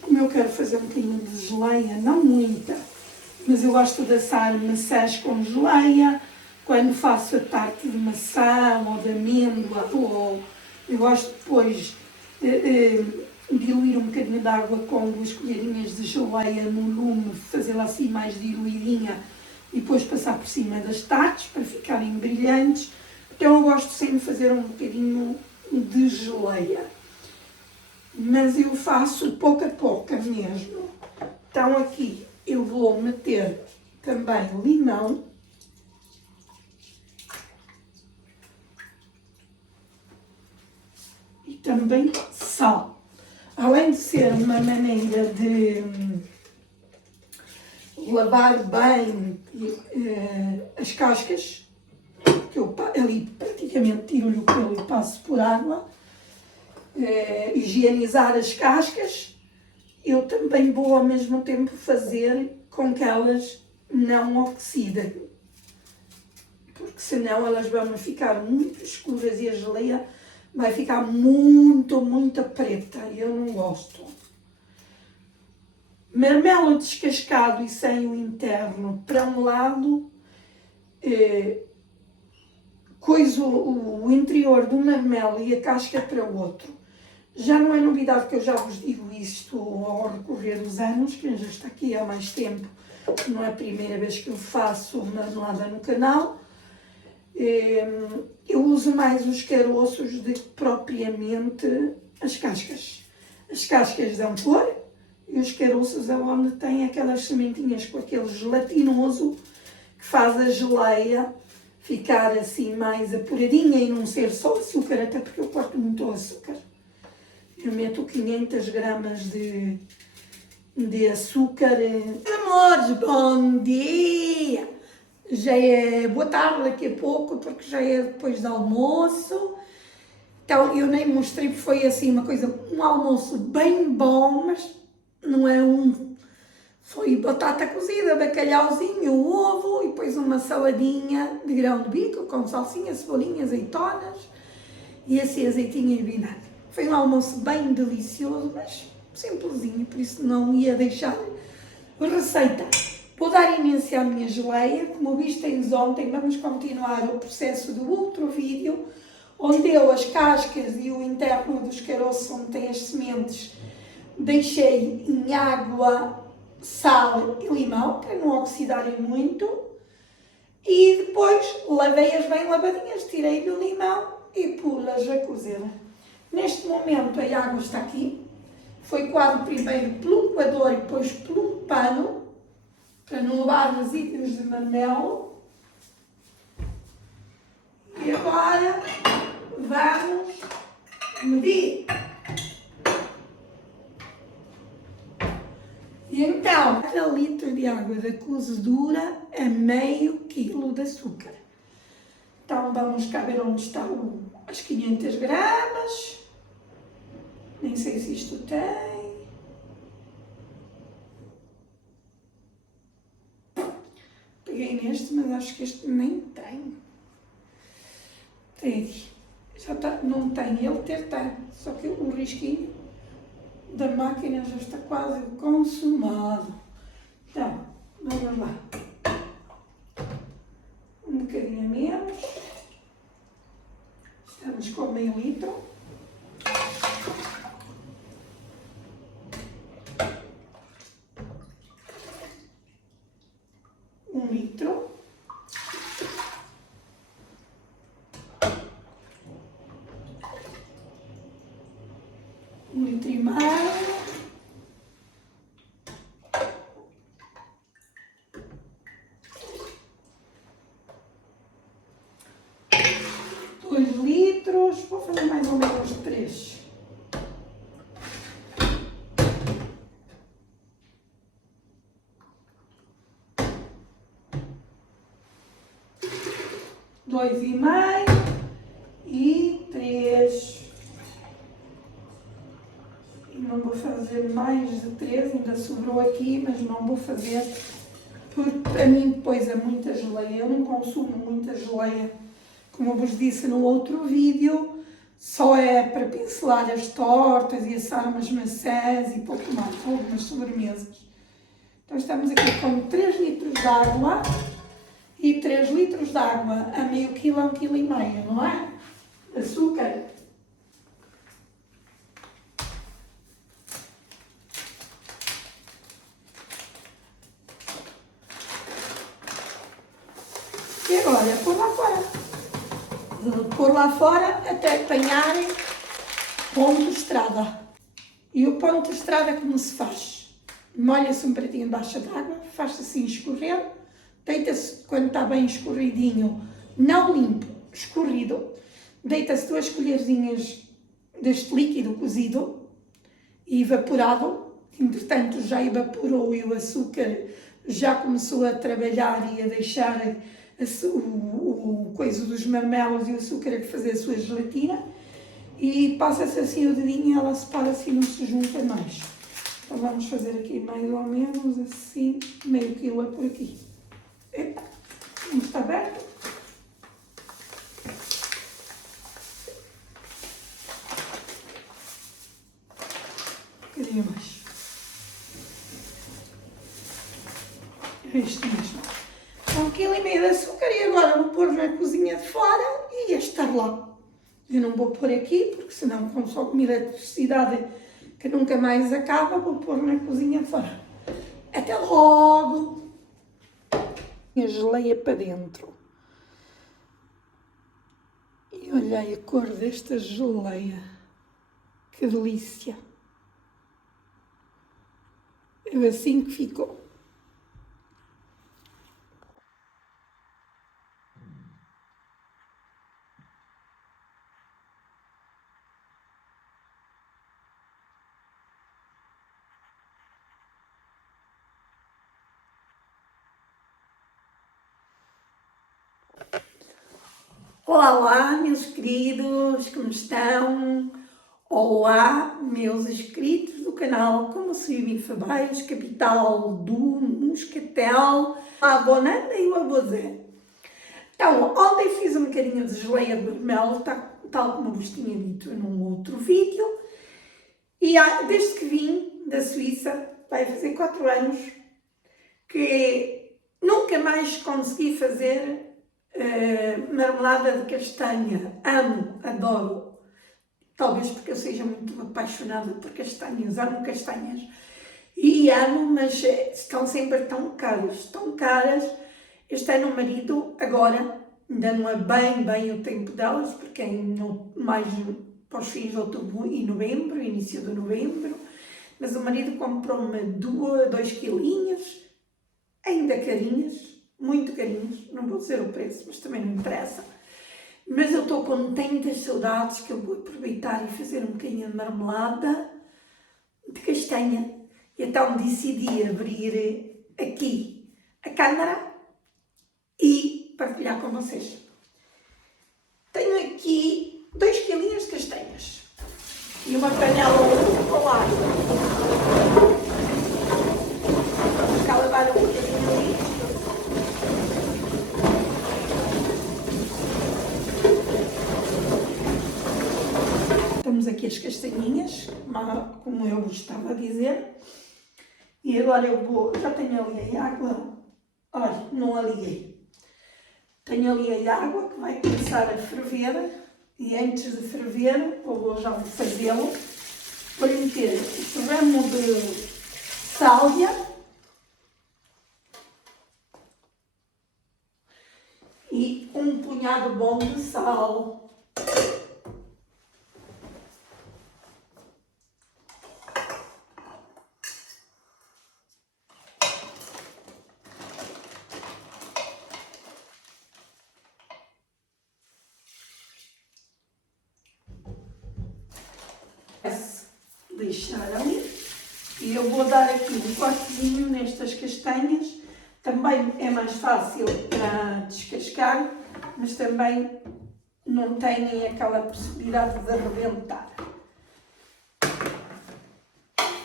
Como eu quero fazer um bocadinho de geleia, não muita, mas eu gosto de assar maçãs com geleia. Quando faço a tarte de maçã ou de amêndoa, ou eu gosto depois diluir um bocadinho de água com 2 colherinhas de geleia no lume, fazê-la assim mais diluidinha e depois passar por cima das tartes para ficarem brilhantes. Então eu gosto sempre de fazer um bocadinho de geleia, mas eu faço pouca mesmo. Então aqui eu vou meter também limão. E também sal. Além de ser uma maneira de lavar bem as cascas, que eu ali praticamente tiro-lhe o pelo e passo por água, higienizar as cascas, eu também vou ao mesmo tempo fazer com que elas não oxidem, porque senão elas vão ficar muito escuras e a geleia vai ficar muito preta e eu não gosto. Marmelo descascado e sem o interno para um lado, coiso o interior do marmelo e a casca para o outro. Já não é novidade que eu já vos digo isto ao recorrer dos anos, que já está aqui há mais tempo, não é a primeira vez que eu faço marmelada no canal. Eu uso mais os caroços do que propriamente as cascas. As cascas dão cor e os caroços é onde tem aquelas sementinhas com aquele gelatinoso que faz a geleia ficar assim mais apuradinha e não ser só açúcar, até porque eu corto muito o açúcar. Eu meto 500 gramas de açúcar. Amores, bom dia! Já é boa tarde daqui a pouco, porque já é depois do almoço. Então eu nem mostrei, porque foi assim uma coisa, um almoço bem bom, mas não é foi batata cozida, bacalhauzinho, ovo e depois uma saladinha de grão de bico com salsinha, cebolinha, azeitonas e assim azeitinho e vinagre. Foi um almoço bem delicioso, mas simplesinho, por isso não ia deixar receita. Vou dar início à minha geleia. Como vistes ontem, vamos continuar o processo do outro vídeo, onde eu as cascas e o interno dos caroços, onde tem as sementes, deixei em água, sal e limão, para não oxidarem muito. E depois lavei-as bem lavadinhas, tirei do limão e pus-las a cozer. Neste momento a água está aqui. Foi coado primeiro pelo coador e depois pelo pano, para não levar resíduos de marmelo. E agora vamos medir. E então, cada litro de água da cozedura é meio quilo de açúcar. Então vamos cá ver onde está as 500 gramas. Nem sei se isto tem. Peguei neste, mas acho que este nem tem. Tem. Já está, não tem, ele tem. Só que o risquinho da máquina já está quase consumado. Então, vamos lá. Um bocadinho a menos. Estamos com meio litro. Um litro. Um litro e meio. Vou fazer mais ou menos 3. Dois e meio e 3. E não vou fazer mais de 3, ainda sobrou aqui, mas não vou fazer, porque para mim depois é muita geleia. Eu não consumo muita geleia. Como eu vos disse no outro vídeo, só é para pincelar as tortas e assar umas maçãs e pouco mais, algumas sobremesas. Então estamos aqui com 3 litros de água e 3 litros de água a meio quilo a 1,5 kg, não é? Açúcar. E agora, pôr lá fora. Pôr lá fora até apanhar pão tostada. E o pão tostada como se faz? Molha-se um pratinho debaixo d'água, faz-se assim escorrer, deita-se quando está bem escorridinho, não limpo, escorrido, deita-se 2 colherzinhas deste líquido cozido e evaporado, entretanto já evaporou e o açúcar já começou a trabalhar e a deixar o coisa dos marmelos e o açúcar a fazer a sua gelatina, e passa-se assim o dedinho e ela separa assim, não se junta mais. Então vamos fazer aqui mais ou menos assim, meio quilo é por aqui. Epa, não está aberto. Um bocadinho mais. É isto mesmo. 1,5 kg de açúcar e agora vou pôr na cozinha de fora e ia estar lá. Eu não vou pôr aqui, porque senão consome eletricidade que nunca mais acaba, vou pôr na cozinha de fora. Até logo! A geleia para dentro. E olhei a cor desta geleia. Que delícia! É assim que ficou. Olá, olá, meus queridos, como estão? Olá, meus inscritos do canal Como se vive em Fabeiros, capital do Moscatel, a Bonanda e o Abozé. Então, ontem fiz um bocadinho de geleia de marmelo, tal como vos tinha dito num outro vídeo, e desde que vim da Suíça, vai fazer 4 anos, que nunca mais consegui fazer marmelada de castanha. Amo, adoro. Talvez porque eu seja muito apaixonada por castanhas, amo castanhas. E amo, mas estão sempre tão caras. Este ano o marido, agora, ainda não é bem o tempo delas, porque é mais para os fins de outubro e novembro, início de novembro. Mas o marido comprou-me 2 quilinhos, ainda carinhas, muito carinhos, não vou dizer o preço, mas também não interessa. Mas eu estou com tantas saudades que eu vou aproveitar e fazer um bocadinho de marmelada de castanha. E então decidi abrir aqui a câmara e partilhar com vocês. Tenho aqui 2 quilinhos de castanhas e uma panela com água. Vamos cá lavar um bocadinho ali. Temos aqui as castanhinhas, como eu vos estava a dizer. E agora já tenho ali a água. Olha, não a liguei. Tenho ali a água que vai começar a ferver. E antes de ferver, vou já fazê-lo. Vou meter um ramo de sálvia. E um punhado bom de sal. Deixar ali. E eu vou dar aqui um cortezinho nestas castanhas. Também é mais fácil para descascar, mas também não têm aquela possibilidade de arrebentar.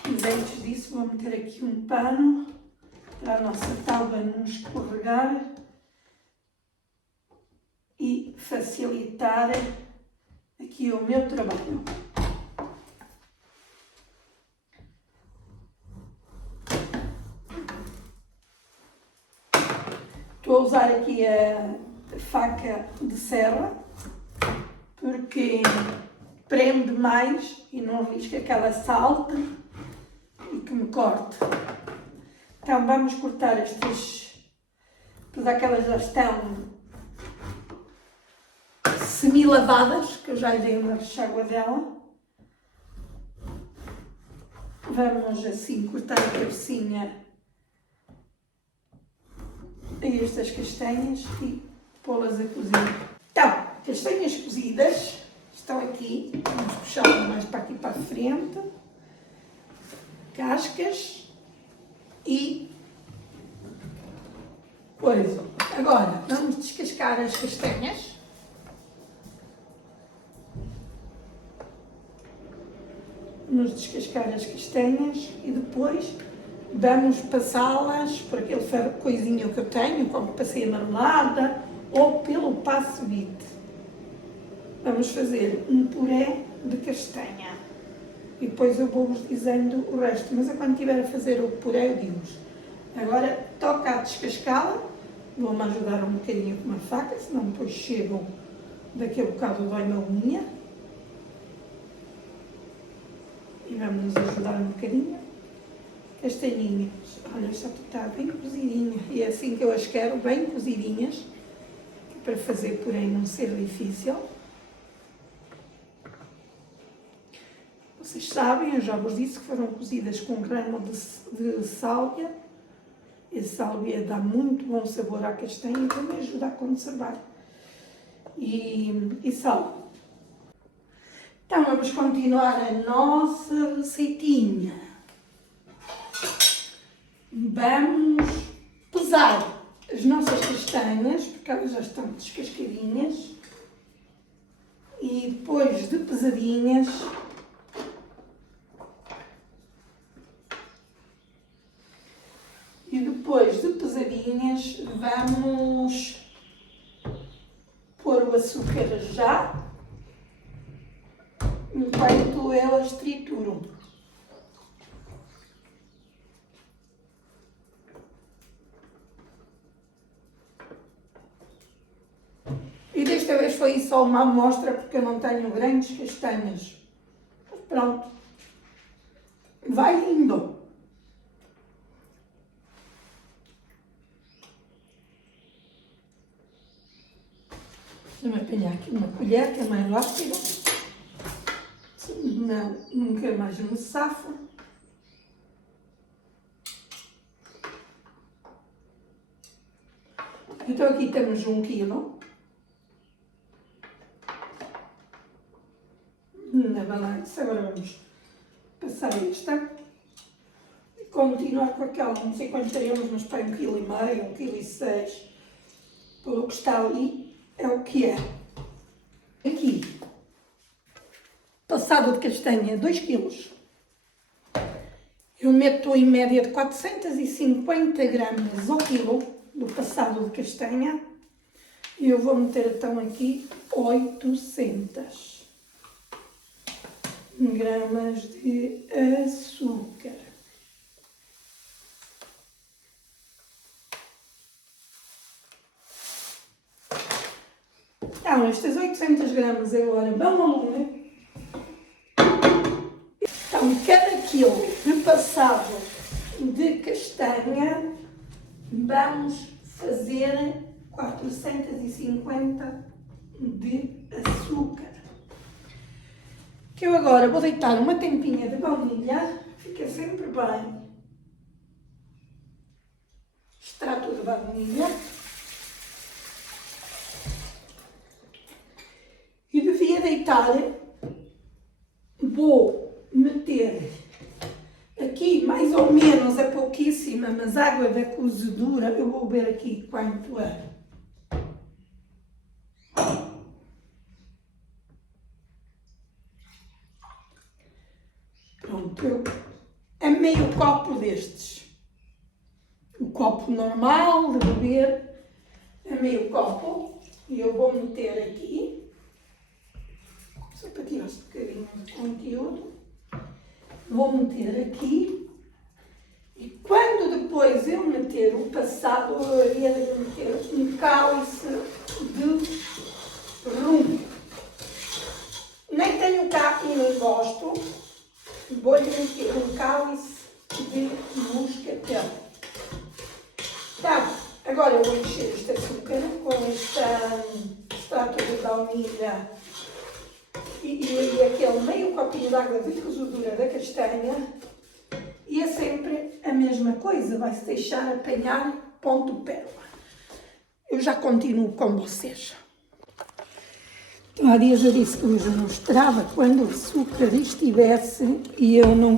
Mas antes disso vou meter aqui um pano para a nossa tábua não escorregar e facilitar aqui aqui o meu trabalho. Estou a usar aqui a faca de serra, porque prende mais e não risca que ela salte e que me corte. Então vamos cortar estas, apesar que elas já estão semi-lavadas, que eu já lhe dei uma rexágua dela. Vamos assim cortar a cabecinha a estas castanhas e pô-las a cozer. Então, castanhas cozidas estão aqui, vamos puxá-las mais para aqui para a frente, cascas e coisa. Agora, vamos descascar as castanhas. Vamos descascar as castanhas e depois vamos passá-las por aquele coisinho que eu tenho, como passei a marmelada, ou pelo passo-vite. Vamos fazer um puré de castanha e depois eu vou-vos dizendo o resto, mas eu quando estiver a fazer o puré eu digo-vos. Agora toca a descascá-la, vou-me ajudar um bocadinho com uma faca, senão depois chego daqui a bocado dói-me a unha. E vamos nos ajudar um bocadinho. Castanhinhas, olha, já está bem cozidinha, e é assim que eu as quero, bem cozidinhas, para fazer porém não ser difícil. Vocês sabem, eu já vos disse que foram cozidas com ramo de sálvia. E sálvia dá muito bom sabor à castanha e também ajuda a conservar. E sal. Então vamos continuar a nossa receitinha. Vamos pesar as nossas castanhas, porque elas já estão descascadinhas. E depois de pesadinhas, vamos pôr o açúcar já, enquanto elas trituram. E desta vez foi só uma amostra, porque eu não tenho grandes castanhas. Mas pronto, vai indo. Vou apanhar aqui uma colher, que é mais rápida. Não, nunca mais me safa. Então aqui temos 1 quilo. Na balança, agora vamos passar esta. E continuar com aquela, não sei quanto teremos, mas para 1,5 kg, 1,6 kg. Pelo que está ali, é o que é. Aqui, passado de castanha, 2 kg. Eu meto em média de 450 gramas ao quilo do passado de castanha. E eu vou meter então aqui 800 gramas de açúcar. Então, estas 800 gramas agora vão ao lume. Então, cada quilo de passado de castanha, vamos fazer 450 de açúcar. Que eu agora vou deitar uma tampinha de baunilha, fica sempre bem. Extrato de baunilha. E devia deitar, vou meter aqui mais ou menos, é pouquíssima, mas água da cozedura, eu vou ver aqui quanto é. Pronto, é meio copo destes. O copo normal de beber é meio copo. E eu vou meter aqui, só para conteúdo. Vou meter aqui. E quando depois eu meter o passado, eu ia meter um cálice de rum. Nem tenho cá e nem gosto. Vou-lhe meter um cálice de moscatel. Tá, agora eu vou encher este açúcar com este extrato de baunilha e aquele meio copinho de água de cozedura da castanha. E é sempre a mesma coisa, vai-se deixar apanhar ponto pérola. Eu já continuo com vocês. Então, há dias eu disse que vos mostrava quando o açúcar estivesse e eu não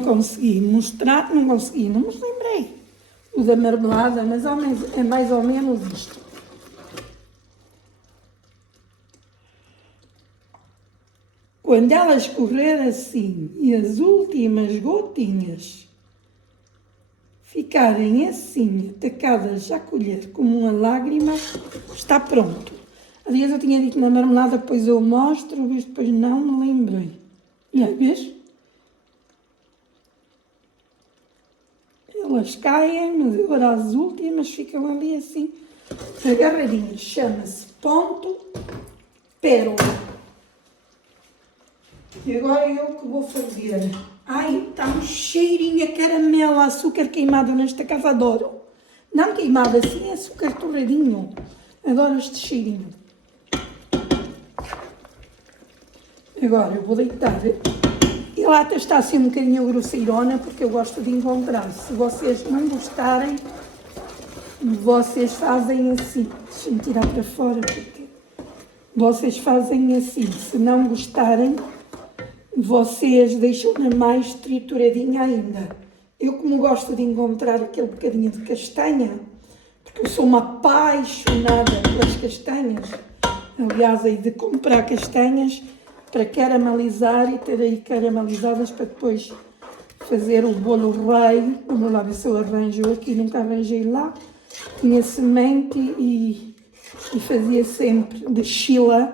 consegui mostrar, não me lembrei. O da marmelada, mas é mais ou menos isto. Quando ela escorrer assim e as últimas gotinhas ficarem assim, atacadas à colher como uma lágrima, está pronto. Aliás, eu tinha dito na marmelada, depois eu mostro, mas depois não me lembrei. Olha, vês? Elas caem, mas agora as últimas ficam ali assim, agarradinhas. Chama-se ponto pérola. E agora eu que vou fazer. Ai, está um cheirinho a caramelo, a açúcar queimado nesta casa, adoro. Não queimado assim, açúcar torradinho. Adoro este cheirinho. Agora eu vou deitar. E a lata está assim um bocadinho grosseirona, porque eu gosto de encontrar. Se vocês não gostarem, vocês fazem assim. Deixa-me tirar para fora, porque vocês fazem assim. Se não gostarem, vocês deixam-na mais trituradinha ainda. Eu, como gosto de encontrar aquele bocadinho de castanha, porque eu sou uma apaixonada pelas castanhas, aliás, hei de comprar castanhas para caramelizar e ter aí caramelizadas para depois fazer o bolo rei. Vamos lá ver se eu arranjo aqui, nunca arranjei lá. Tinha semente e fazia sempre de chila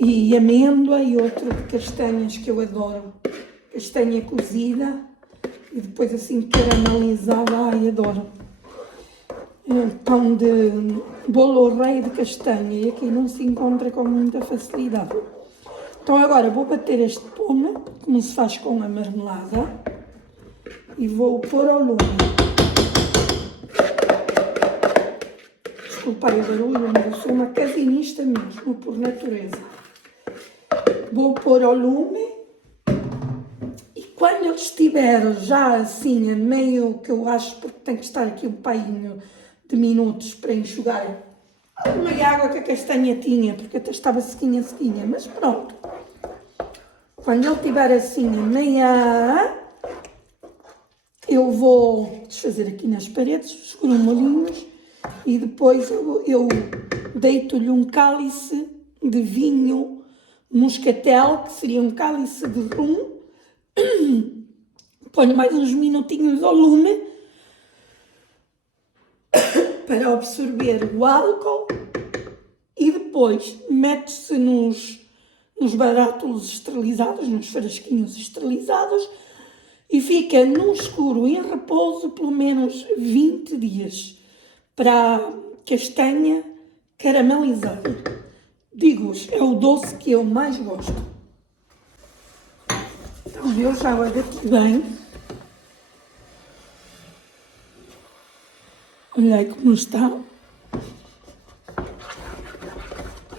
e amêndoa e outro de castanhas que eu adoro. Castanha cozida e depois assim caramelizada, ai, adoro. Pão de bolo rei de castanha e aqui não se encontra com muita facilidade. Então agora vou bater este pome, como se faz com a marmelada, e vou pôr ao lume. Desculpai o barulho, mas eu sou uma casinista mesmo, por natureza. Vou pôr ao lume e quando ele estiver já assim a meio, que eu acho, porque tem que estar aqui um painho de minutos para enxugar uma água que a castanha tinha, porque até estava sequinha, mas pronto. Quando ele estiver assim a meia, eu vou desfazer aqui nas paredes os grumolinhos e depois eu deito-lhe um cálice de vinho moscatel, que seria um cálice de rum, ponho mais uns minutinhos ao lume para absorver o álcool e depois mete-se nos barátulos esterilizados, nos frasquinhos esterilizados e fica no escuro em repouso pelo menos 20 dias para a castanha caramelizar. Digo-vos, é o doce que eu mais gosto. Então eu já olho aqui bem. Olhei como está.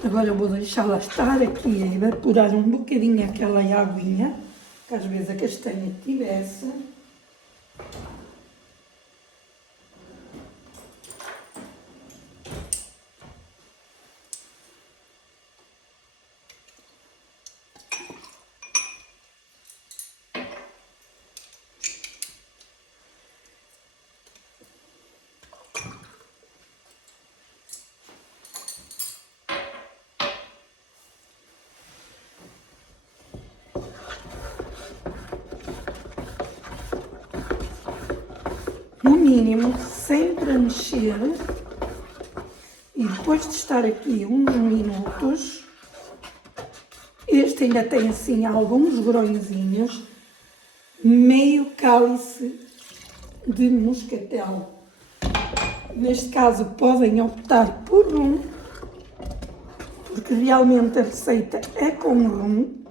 Agora eu vou deixá-la estar aqui a evaporar um bocadinho aquela aguinha, que às vezes a castanha tivesse. No mínimo, sempre a mexer, e depois de estar aqui uns minutos, Este ainda tem assim alguns grõezinhos, meio cálice de moscatel. Neste caso podem optar por rum, porque realmente a receita é com rum.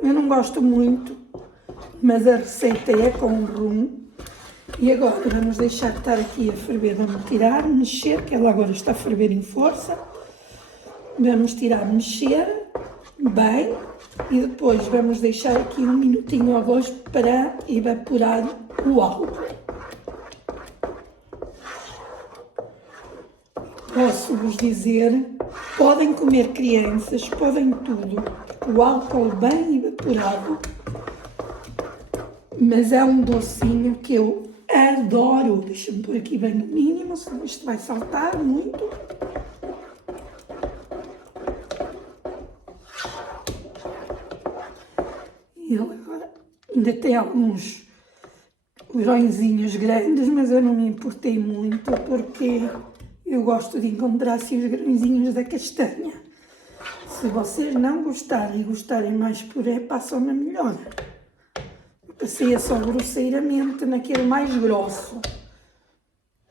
Eu não gosto muito, mas a receita é com rum. E agora vamos deixar de estar aqui a ferver, vamos tirar, mexer, que ela agora está a ferver em força. Vamos tirar, mexer bem e depois vamos deixar aqui um minutinho ao arroz para evaporar o álcool. Posso-vos dizer, podem comer crianças, podem tudo, porque o álcool bem evaporado, mas é um docinho que eu adoro. Deixa-me pôr aqui bem no mínimo, senão isto vai saltar muito. E ele agora ainda tem alguns grõezinhos grandes, mas eu não me importei muito, porque eu gosto de encontrar assim os grãozinhos da castanha. Se vocês não gostarem e gostarem mais puré, passam-na melhor. Eu passei só grosseiramente naquele mais grosso,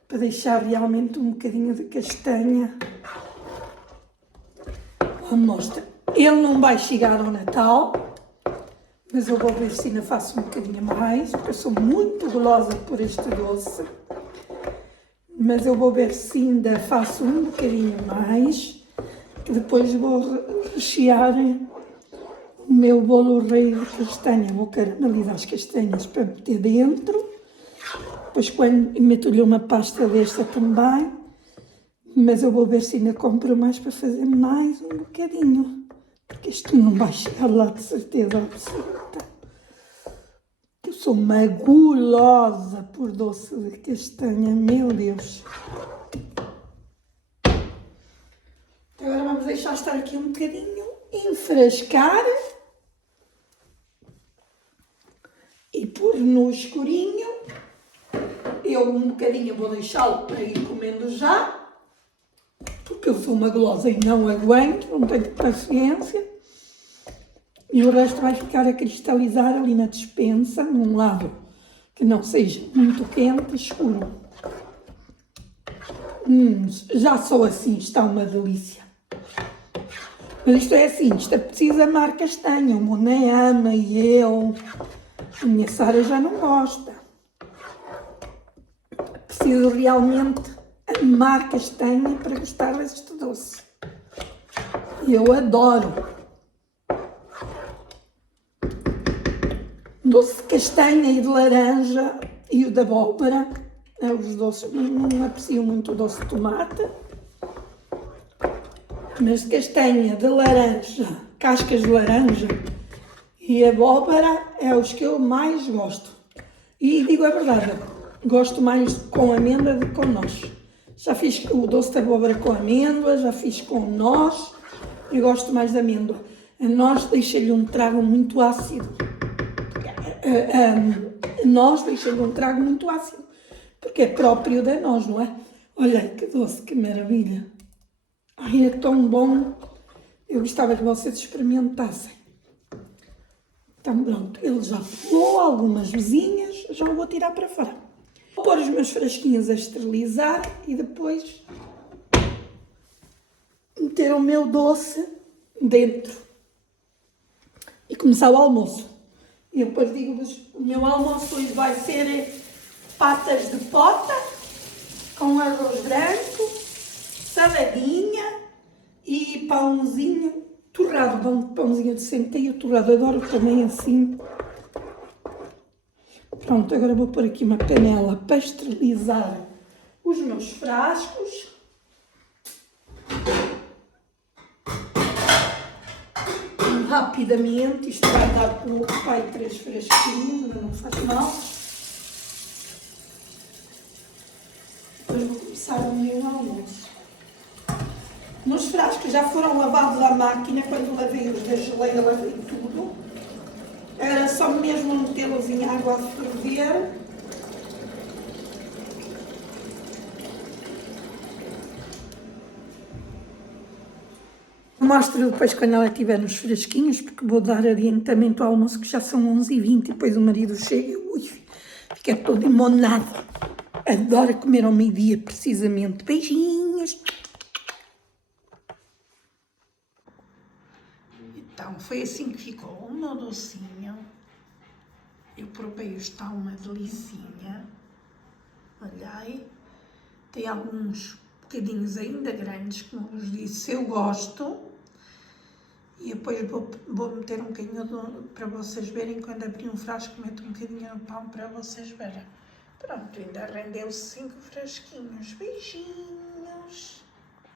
para deixar realmente um bocadinho de castanha. A mostra. Ele não vai chegar ao Natal, mas eu vou ver se ainda faço um bocadinho mais, porque eu sou muito gulosa por este doce. Mas eu vou ver se ainda faço um bocadinho mais, que depois vou rechear o meu bolo rei de castanha. Vou caramelizar as castanhas para meter dentro. Depois quando meto-lhe uma pasta desta também. Mas eu vou ver se ainda compro mais para fazer mais um bocadinho. Porque isto não vai chegar lá de certeza absoluta. Eu sou uma gulosa por doce de castanha, meu Deus. Agora vamos deixar estar aqui um bocadinho, enfrascar e pôr no escurinho. Eu um bocadinho vou deixá-lo para ir comendo já, porque eu sou uma gulosa e não aguento, não tenho paciência. E o resto vai ficar a cristalizar ali na despensa, num lado que não seja muito quente e escuro. Já só assim está uma delícia. Mas isto é assim, isto é preciso amar castanha. O Monet ama e eu. A minha Sara já não gosta. Preciso realmente amar castanha para gostar deste doce. Eu adoro. Doce de castanha e de laranja e o de abóbora. Os doces, não aprecio muito o doce de tomate. Mas de castanha, de laranja, cascas de laranja e abóbora é os que eu mais gosto. E digo a verdade, gosto mais com amêndoa do que com noz. Já fiz o doce de abóbora com amêndoa, já fiz com noz e gosto mais de amêndoa. A noz deixa-lhe um trago muito ácido. Noz deixa-lhe um trago muito ácido, porque é próprio da noz, não é? Olha que doce, que maravilha. Ai, é tão bom. Eu gostava que vocês experimentassem. Então pronto, ele já pulou algumas vizinhas, já o vou tirar para fora. Vou pôr os meus frasquinhos a esterilizar e depois meter o meu doce dentro e começar o almoço. E depois digo-vos, o meu almoço hoje vai ser patas de pota com arroz branco, saladinha e pãozinho torrado, pãozinho de centeio torrado. Adoro também assim. Pronto, agora vou pôr aqui uma panela para esterilizar os meus frascos. Rapidamente, isto vai dar pouco, vai 3 frasquinhos, mas não faz mal. Depois vou começar o meu almoço. Meus frascos já foram lavados à máquina, quando lavei os da geleira, lavei tudo. Era só mesmo metê-los em água a ferver. Mostro depois quando ela estiver nos fresquinhos, porque vou dar adiantamento ao almoço, que já são 11h20, e depois o marido chega e ui, fica todo emonado. Adora comer ao meio-dia, precisamente. Beijinhos! Então, foi assim que ficou o meu docinho. Eu provei, está uma delicinha. Olhai. Tem alguns bocadinhos ainda grandes, como vos disse, eu gosto. E depois vou meter um bocadinho para vocês verem. Quando abrir um frasco, meto um bocadinho no pão para vocês verem. Pronto, ainda rendeu 5 frasquinhos. Beijinhos!